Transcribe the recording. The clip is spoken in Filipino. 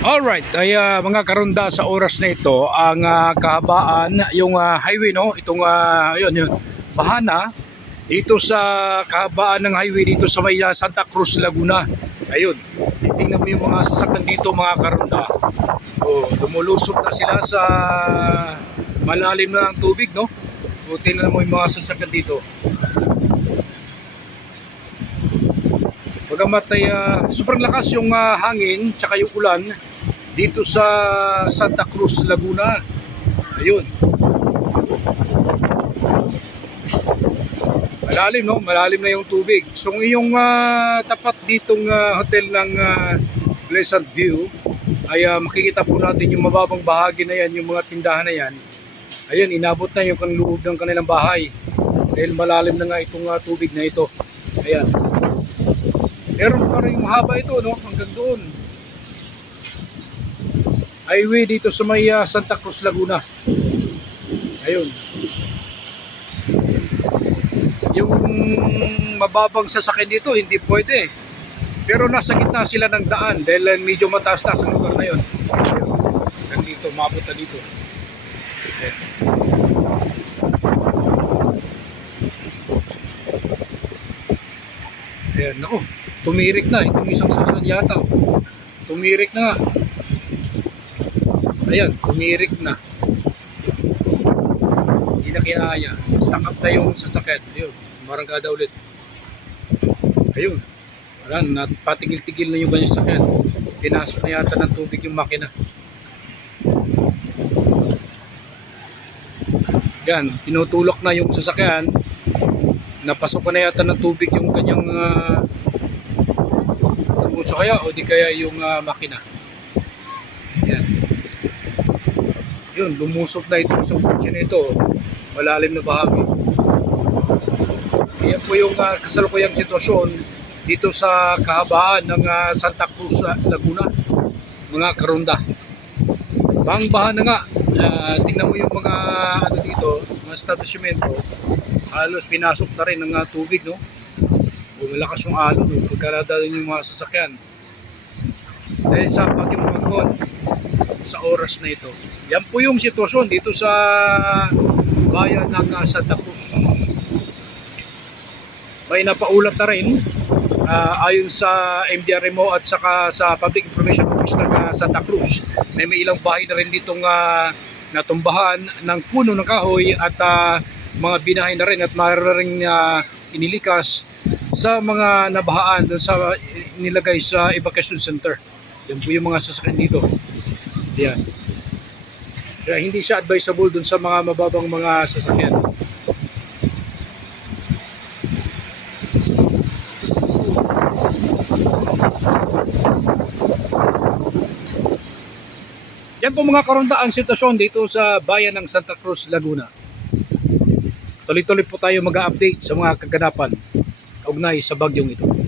Alright, ay ah, mga karunda sa oras na ito, ang ah, kahabaan, yung ah, highway no, itong ah, yun, yun, bahana, dito sa kahabaan ng highway dito sa may Santa Cruz, Laguna. Ayun, tingnan mo yung mga sasakyan dito mga karunda. Oh, lumulusok na sila sa malalim na ang tubig, no? O, tingnan mo yung mga sasakyan dito. Bagamat ay ah, sobrang lakas yung ah, hangin tsaka yung ulan dito sa Santa Cruz, Laguna. Ayun. Malalim no, malalim na yung tubig. So yung ah, tapat ditong ah, hotel ng ah, Pleasant View ay ah, makikita po natin yung mababang bahagi na yan, yung mga tindahan na yan. Ayun, inabot na yung kang loob ng kanilang bahay. Dahil malalim na nga itong ah, tubig na ito. Ayan. Meron pa rin mahaba ito, no? Hanggang doon. Highway dito sa may ah, Santa Cruz, Laguna. Ayun. Yung mababang sasakyan dito, hindi pwede. Pero nasa gitna sila ng daan dahil ah, medyo mataas-taas ang lugar na yun. Hanggang dito, mabot na dito. Ayan. Ayan, naku. Tumirik na. Itong isang sasakyan yata. Tumirik na nga. Ayan, tumirik na. Hindi na kinaya. Stuck up na yung sasakyan. Ayun, marangkada ulit. Ayun. Wala, napatigil-tigil na yung kanyang sasakyan. Pinasok na yata ng tubig yung makina. Yan, tinutulok na yung sasakyan. Napasok pa na yata ng tubig yung kanyang uh, tumuso kaya o di kaya yung ah, makina. Yan. Yun, lumusok na ito sa kotse na ito. Malalim na bahagi. Yan po yung uh, kasalukuyang sitwasyon dito sa kahabaan ng ah, Santa Cruz, ah, Laguna. Mga karunda. Bang-bahan na nga. Ah, tingnan mo yung mga ano dito, mga establishmento. Halos pinasok na rin ng ah, tubig, no? Bumalakas yung alon, no? Pagkaladalo yung mga sasakyan. Dahil sa maghon sa oras na ito. Yan po yung sitwasyon dito sa bayan ng ah, Santa Cruz. May napaulat na rin ah, ayon sa MDRMO at saka sa Public Information Office ng ah, Santa Cruz. May may ilang bahay na rin ditong ah, natumbahan ng puno ng kahoy at ah, mga binahay na rin at maaaring uh, inilikas sa mga nabahaan doon sa nilagay sa evacuation center. Yan po yung mga sasakyan dito. Yan. Kaya hindi siya advisable doon sa mga mababang mga sasakyan. Yan po mga karunda ang sitwasyon dito sa bayan ng Santa Cruz, Laguna. Tuloy-tuloy po tayo mag-update sa mga kaganapan kaugnay sa bagyong ito.